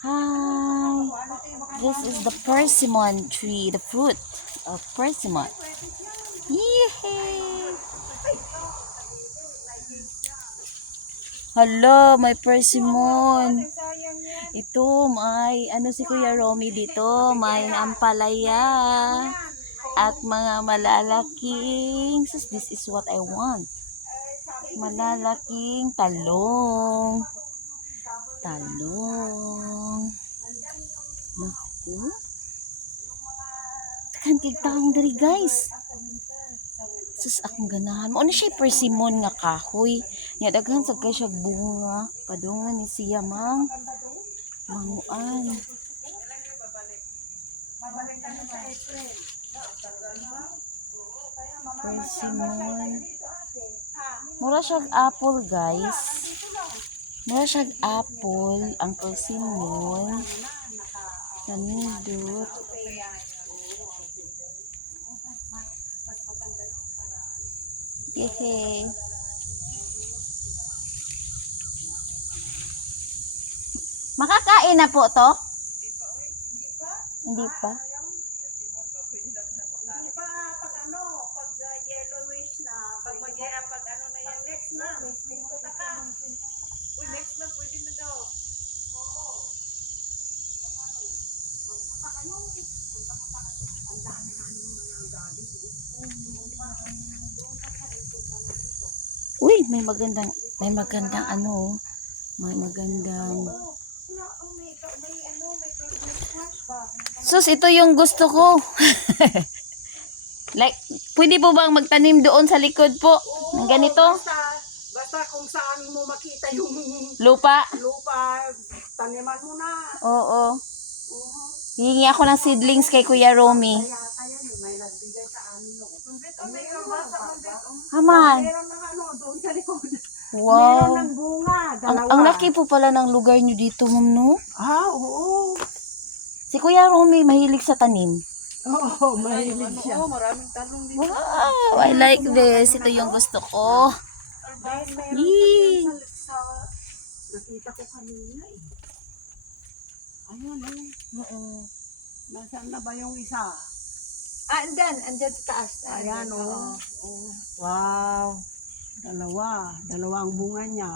Hi! This is the persimmon tree, the fruit of persimmon. Yehey! Hala, may persimmon. Ito, may ano si Kuya Romy dito, may ampalaya at mga malalaking, this is what I want. Malalaking talong. Naku. Kantig taong dari guys. Sus akong ganahan. Ano siya persimmon nga kahoy. Nya daghan sa kay siya bunga. Padungan ni siya mang manguan. Persimmon. Mura siyang apple guys. Mura siyang apple ang persimmon. Kanindot. Yehey. Makakain na po to? Hindi pa. Hindi pa pag yellowish na, pag ano na yan, next month. Punta ka. Uy, next month pwede na daw. Oo. Punta kayo. Ang dami mga gabi. Uy, may magandang ano, may magandang Sus, ito yung gusto ko. Like, pwede po bang magtanim doon sa likod po ng ganito? Basta kung saan mo makita yung lupa, taniman mo na. Oo. Hihingi ako ng seedlings kay Kuya Romy. May nagbigay sa amin noon. Haman. Meron ng ano doon sa likod. Wow. Meron ng bunga, dalawa. Ang laki po pala ng lugar nyo dito, ma'am, no? Oo. Si Kuya Romy mahilig sa tanim. Oo, mahilig siya. Oo, maraming talong dito. Wow, I like this. Ito yung gusto ko. Yee. Nakita ko kanina eh. Ayun eh. Nasaan na ba yung isa? Andyan sa taas. Ayan oh. Wow. Dalawa ang bunga niya.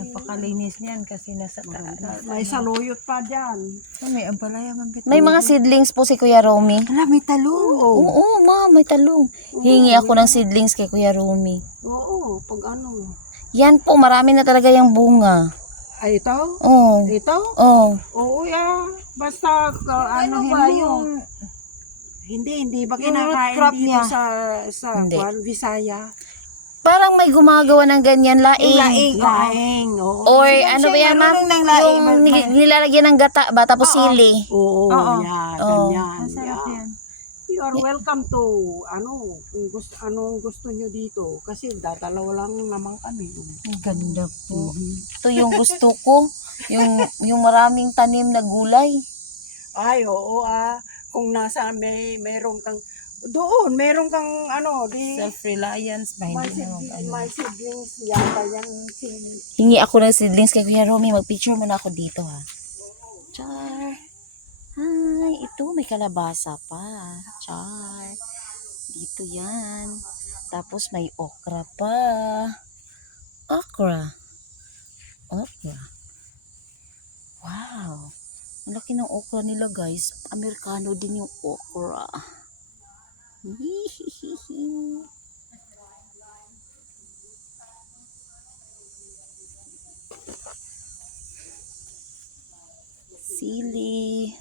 Napakalinis niyan kasi nasa taas. May saluyot pa dyan. May ampalaya man bit. May mga seedlings po si Kuya Romy. Hala, may talong. Oo, ma, may talong. Hingi ako ng seedlings kay Kuya Romy. Oo, pag ano. Yan po, marami na talaga yung bunga. Ay, ito? Oo. Ito? Oo. Oo, yeah. Basta, ano ba mo. yung Hindi ba yung root kinakain crop dito niya? sa Hindi. Visaya? Parang may gumagawa ng ganyan, laing. Laing, oo. Or ano ba yan, ma'am? marunong ng laing. Yung nilalagyan ng gata ba, tapos sili. Oo, Oo. yan, Oo. ganyan. Masarap Yeah. yan. You are welcome to, kung anong gusto nyo dito. Kasi dadalawa lang naman kami. Ang ganda po. Ito yung gusto ko. Yung maraming tanim na gulay. Ay, oo kung meron kang, doon, meron kang di, Self-reliance ba? may Hindi na seedlings, may seedlings yata yan. Hingi ako ng seedlings kay Kuya Romy. Mag-picture muna ako dito, ha. Char. Hi, ito may kalabasa pa. Char. Dito yan. Tapos may okra pa. Okra. Wow. Ang laki ng okra nila, guys. Amerikano din yung okra. Sili.